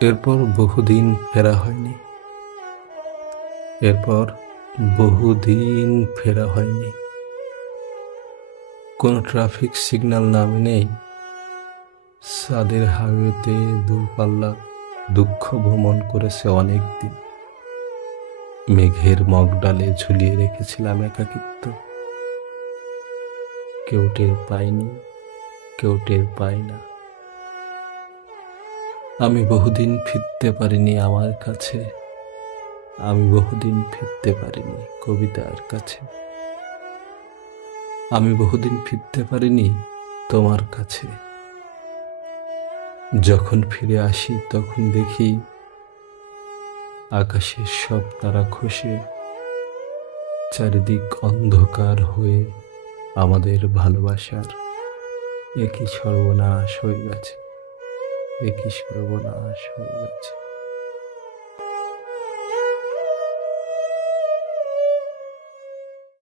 এরপর বহুদিন ফেরা হয়নি। এরপর বহুদিন ফেরা হয়নি। কোনো ট্রাফিক সিগন্যাল নামে নেই। সাদের হাইওয়েতে দূরপাল্লা দুঃখ ভ্রমণ করেছে অনেক দিন। মেঘের মগডালে ঝুলিয়ে রেখেছিলাম একাকিত্ব। কেউ টের পায়নি, কেউ টের পায় না। আমি বহুদিন ফিরতে পারিনি আমার কাছে। আমি বহুদিন ফিরতে পারিনি কবিতার কাছে। আমি বহুদিন ফিরতে পারিনি তোমার কাছে। যখন ফিরে আসি তখন দেখি আকাশের সব তারা খসে চারিদিক অন্ধকার হয়ে আমাদের ভালোবাসার একই সর্বনাশ হয়ে গেছে। একই সর্বনাশ হয়ে গেছে।